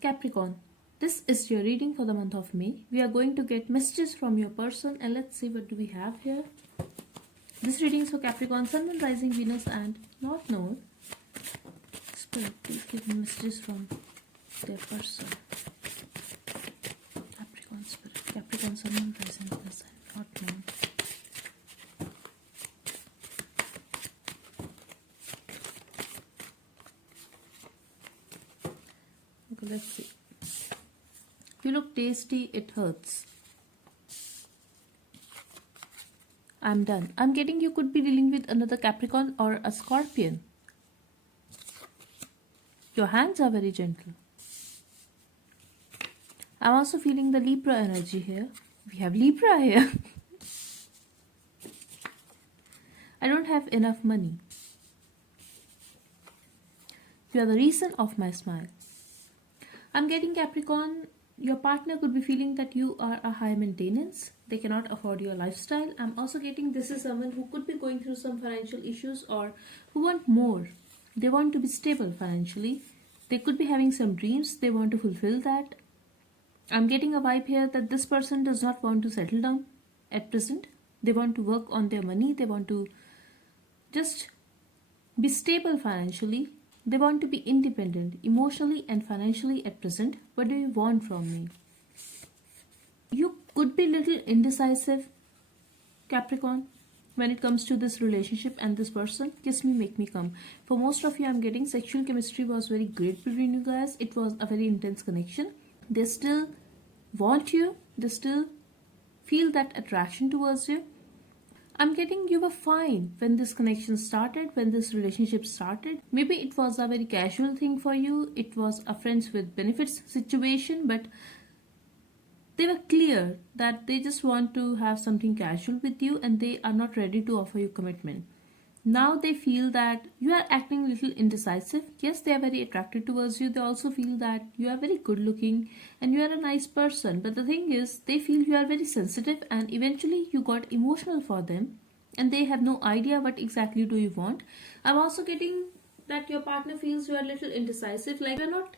Capricorn, this is your reading for the month of May. We are going to get messages from your person and let's see what do we have here. This reading is for Capricorn, Sun, Moon, Rising, Venus and North Node. Spirit, please give me messages from their person. Capricorn Spirit, Capricorn, Sun, Moon, Rising, Venus and North Node. Okay, let's see. You look tasty, it hurts. I'm done. I'm getting you could be dealing with another Capricorn or a Scorpion. Your hands are very gentle. I'm also feeling the Libra energy here. We have Libra here. I don't have enough money. You are the reason of my smile. I'm getting Capricorn. Your partner could be feeling that you are a high maintenance. They cannot afford your lifestyle. I'm also getting this is someone who could be going through some financial issues or who want more. They want to be stable financially. They could be having some dreams. They want to fulfill that. I'm getting a vibe here that this person does not want to settle down at present. They want to work on their money. They want to just be stable financially. They want to be independent emotionally and financially at present. What do you want from me? You could be a little indecisive, Capricorn, when it comes to this relationship and this person. Kiss me, make me come. For most of you, I'm getting sexual chemistry was very great between you guys. It was a very intense connection. They still want you. They still feel that attraction towards you. I'm getting you were fine when this connection started, when this relationship started. Maybe it was a very casual thing for you. It was a friends with benefits situation, but they were clear that they just want to have something casual with you and they are not ready to offer you commitment. Now they feel that you are acting a little indecisive. Yes, they are very attracted towards you. They also feel that you are very good looking and you are a nice person. But the thing is, they feel you are very sensitive and eventually you got emotional for them and they have no idea what exactly do you want. I'm also getting that your partner feels you are a little indecisive, like you're not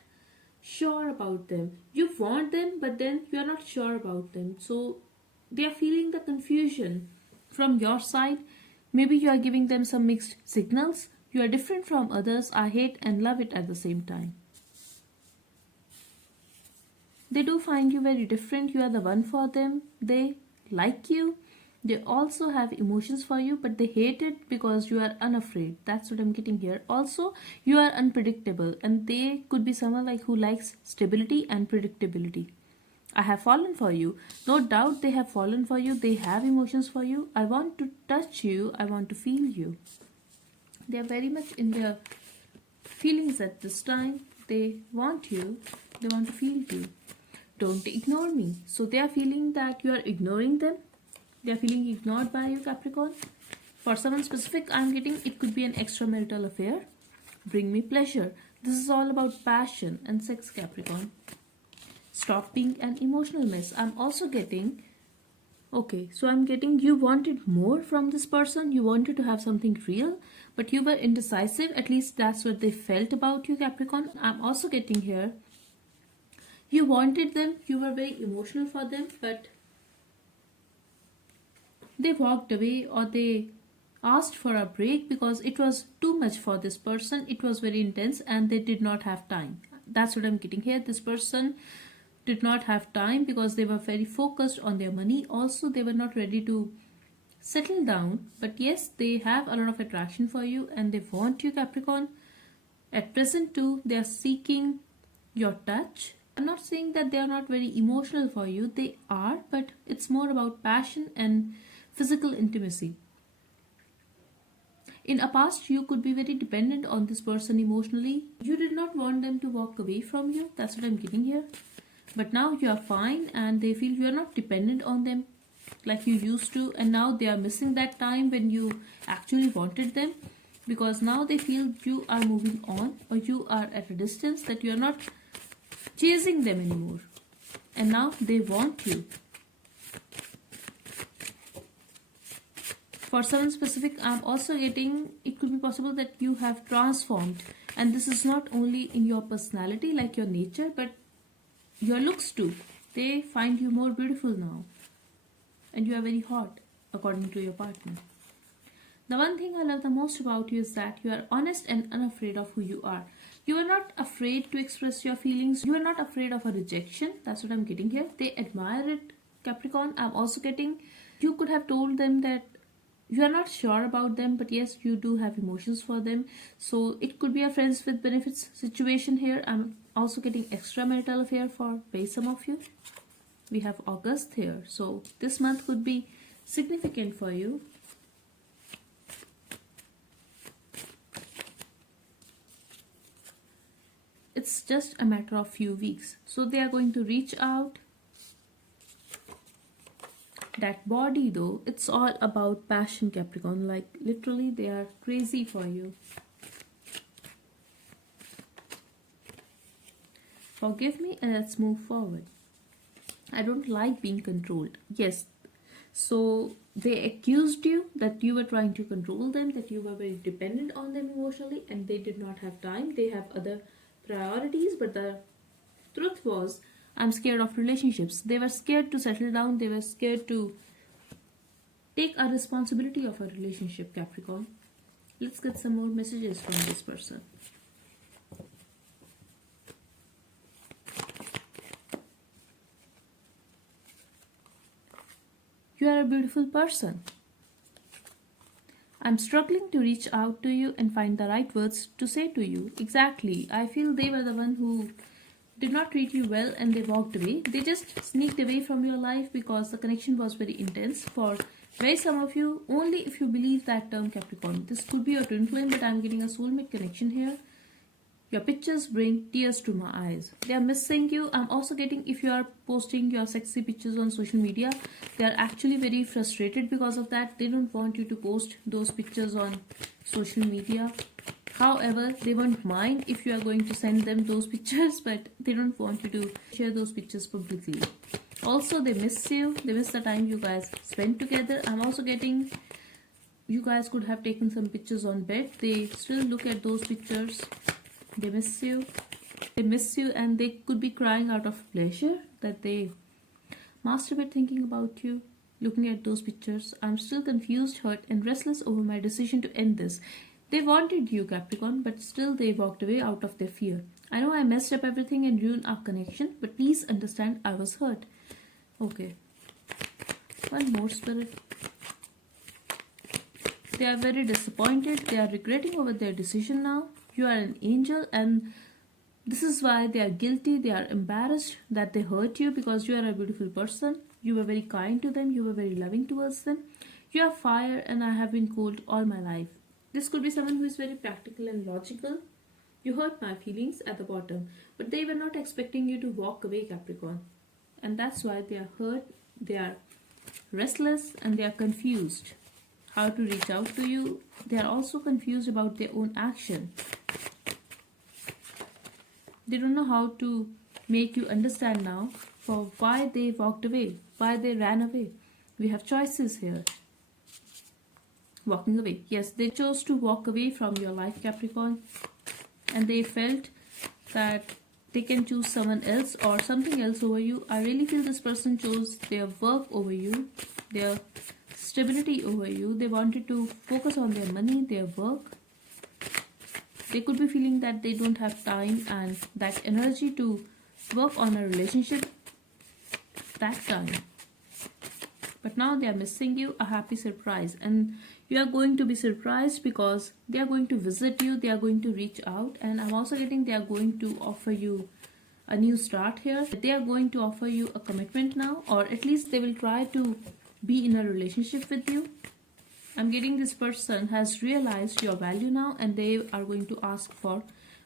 sure about them. You want them, but then you are not sure about them. So they are feeling the confusion from your side. Maybe you are giving them some mixed signals. You are different from others. I hate and love it at the same time. They do find you very different. You are the one for them. They like you. They also have emotions for you, but they hate it because you are unafraid. That's what I'm getting here. Also, you are unpredictable and they could be someone like who likes stability and predictability. I have fallen for you. No doubt they have fallen for you. They have emotions for you. I want to touch you. I want to feel you. They are very much in their feelings at this time. They want you. They want to feel you. Don't ignore me. So they are feeling that you are ignoring them. They are feeling ignored by you, Capricorn. For someone specific, I am getting it could be an extramarital affair. Bring me pleasure. This is all about passion and sex, Capricorn. Stop being an emotional mess. I'm also getting, okay, so I'm getting you wanted more from this person. You wanted to have something real, but you were indecisive. At least that's what they felt about you, Capricorn. I'm also getting here, you wanted them. You were very emotional for them, but they walked away or they asked for a break because it was too much for this person. It was very intense and they did not have time. That's what I'm getting here. This person did not have time because they were very focused on their money. Also, they were not ready to settle down. But yes, they have a lot of attraction for you and they want you, Capricorn. At present too, they are seeking your touch. I'm not saying that they are not very emotional for you. They are, but it's more about passion and physical intimacy. In a past, you could be very dependent on this person emotionally. You did not want them to walk away from you. That's what I'm getting here. But now you are fine and they feel you are not dependent on them like you used to. And now they are missing that time when you actually wanted them. Because now they feel you are moving on or you are at a distance, that you are not chasing them anymore. And now they want you. For someone specific, I'm also getting, it could be possible that you have transformed. And this is not only in your personality, like your nature, but your looks too. They find you more beautiful now, and you are very hot according to your partner. The one thing I love the most about you is that you are honest and unafraid of who you are. You are not afraid to express your feelings. You are not afraid of a rejection. That's what I'm getting here. They admire it, Capricorn. I'm also getting, you could have told them that you are not sure about them, but yes, you do have emotions for them. So it could be a friends with benefits situation here. I'm also getting extramarital affair for very some of you. We have August here. So this month could be significant for you. It's just a matter of few weeks. So they are going to reach out. That body though, it's all about passion, Capricorn. Like literally they are crazy for you. Forgive me and let's move forward. I don't like being controlled. Yes. So they accused you that you were trying to control them, that you were very dependent on them emotionally, and they did not have time. They have other priorities, but the truth was, I'm scared of relationships. They were scared to settle down. They were scared to take a responsibility of a relationship, Capricorn. Let's get some more messages from this person. You are a beautiful person. I'm struggling to reach out to you and find the right words to say to you. Exactly. I feel they were the one who did not treat you well and they walked away. They just sneaked away from your life because the connection was very intense. For very some of you, only if you believe that term, Capricorn. This could be your twin flame, but I'm getting a soulmate connection here. Your pictures bring tears to my eyes. They are missing you. I'm also getting, if you are posting your sexy pictures on social media, they are actually very frustrated because of that. They don't want you to post those pictures on social media. However, they won't mind if you are going to send them those pictures, but they don't want you to share those pictures publicly. Also, they miss you. They miss the time you guys spent together. I'm also getting, you guys could have taken some pictures on bed. They still look at those pictures. They miss you. They miss you, and they could be crying out of pleasure that they masturbate thinking about you, looking at those pictures. I'm still confused, hurt, and restless over my decision to end this. They wanted you, Capricorn, but still they walked away out of their fear. I know I messed up everything and ruined our connection, but please understand I was hurt. Okay. One more, Spirit. They are very disappointed. They are regretting over their decision now. You are an angel, and this is why they are guilty. They are embarrassed that they hurt you because you are a beautiful person. You were very kind to them. You were very loving towards them. You are fire, and I have been cold all my life. This could be someone who is very practical and logical. You hurt my feelings at the bottom, but they were not expecting you to walk away, Capricorn. And that's why they are hurt, they are restless, and they are confused how to reach out to you. They are also confused about their own action. They don't know how to make you understand now for why they walked away, why they ran away. We have choices here. Walking away. Yes, they chose to walk away from your life, Capricorn. And they felt that they can choose someone else or something else over you. I really feel this person chose their work over you, their stability over you. They wanted to focus on their money, their work. They could be feeling that they don't have time and that energy to work on a relationship that time. But now they are missing you, a happy surprise. And you are going to be surprised because they are going to visit you, they are going to reach out. And I'm also getting they are going to offer you a new start here. They are going to offer you a commitment now, or at least they will try to be in a relationship with you. I'm getting this person has realized your value now and they are going to ask for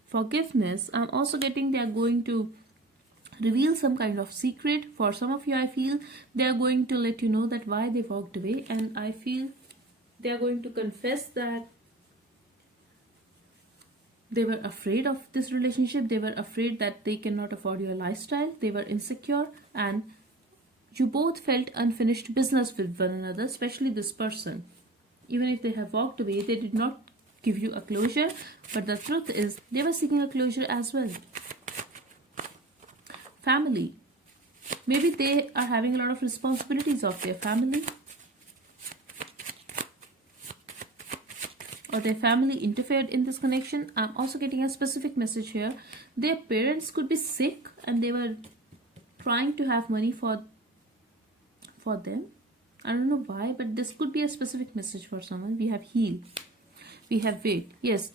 forgiveness. I'm also getting they are going to reveal some kind of secret. For some of you, I feel they are going to let you know that why they walked away, and I feel they are going to confess that they were afraid of this relationship. They were afraid that they cannot afford your lifestyle. They were insecure, and you both felt unfinished business with one another, especially this person. Even if they have walked away, they did not give you a closure, but the truth is they were seeking a closure as well. family. Maybe they are having a lot of responsibilities of their family, or their family interfered in this connection. I'm also getting a specific message here. Their parents could be sick and they were trying to have money for them. I don't know why, but this could be a specific message for someone. We have heal, we have wait. Yes,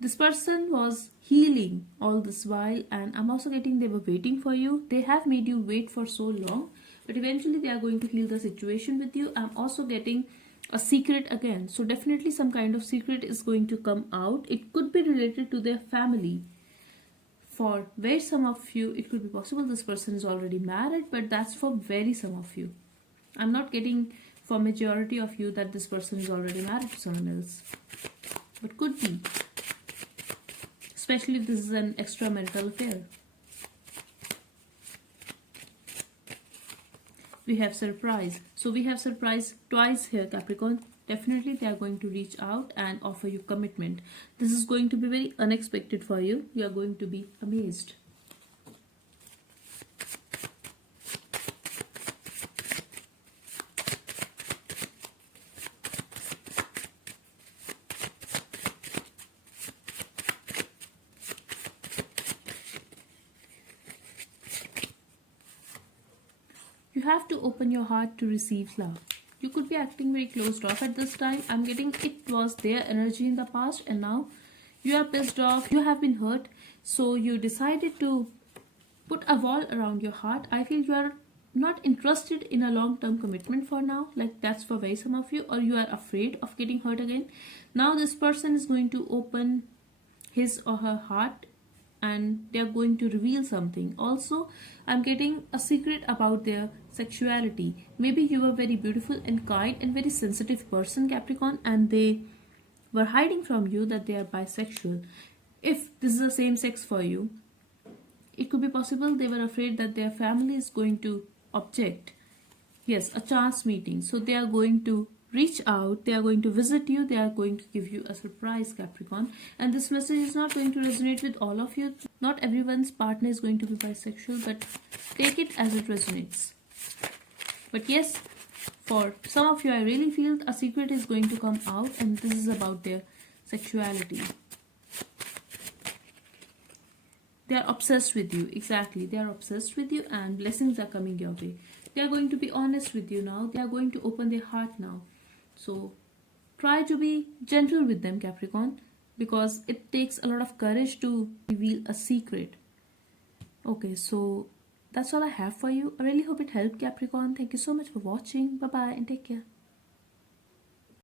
this person was healing all this while, and I'm also getting they were waiting for you. They have made you wait for so long, but eventually they are going to heal the situation with you. I'm also getting a secret again, so definitely some kind of secret is going to come out. It could be related to their family. For very some of you, it could be possible this person is already married, but that's for very some of you. I'm not getting for majority of you that this person is already married to someone else, but could be, especially if this is an extramarital affair. We have surprise. So we have surprise twice here, Capricorn. Definitely they are going to reach out and offer you commitment. This is going to be very unexpected for you. You are going to be amazed. You have to open your heart to receive love. You could be acting very closed off at this time. I'm getting it was their energy in the past and now you are pissed off. You have been hurt. So you decided to put a wall around your heart. I feel you are not interested in a long-term commitment for now. Like that's for very some of you, or you are afraid of getting hurt again. Now this person is going to open his or her heart and they are going to reveal something. Also, I'm getting a secret about their sexuality. Maybe you were very beautiful and kind and very sensitive person, Capricorn, and they were hiding from you that they are bisexual. If this is the same sex for you, it could be possible they were afraid that their family is going to object. Yes, a chance meeting. So they are going to reach out, they are going to visit you, they are going to give you a surprise, Capricorn. And this message is not going to resonate with all of you. Not everyone's partner is going to be bisexual, but take it as it resonates. But yes, for some of you, I really feel a secret is going to come out, and this is about their sexuality. They are obsessed with you. Exactly, they are obsessed with you, and blessings are coming your way. They are going to be honest with you now. They are going to open their heart now. So try to be gentle with them, Capricorn, because it takes a lot of courage to reveal a secret. Okay, so that's all I have for you. I really hope it helped, Capricorn. Thank you so much for watching. Bye bye and take care.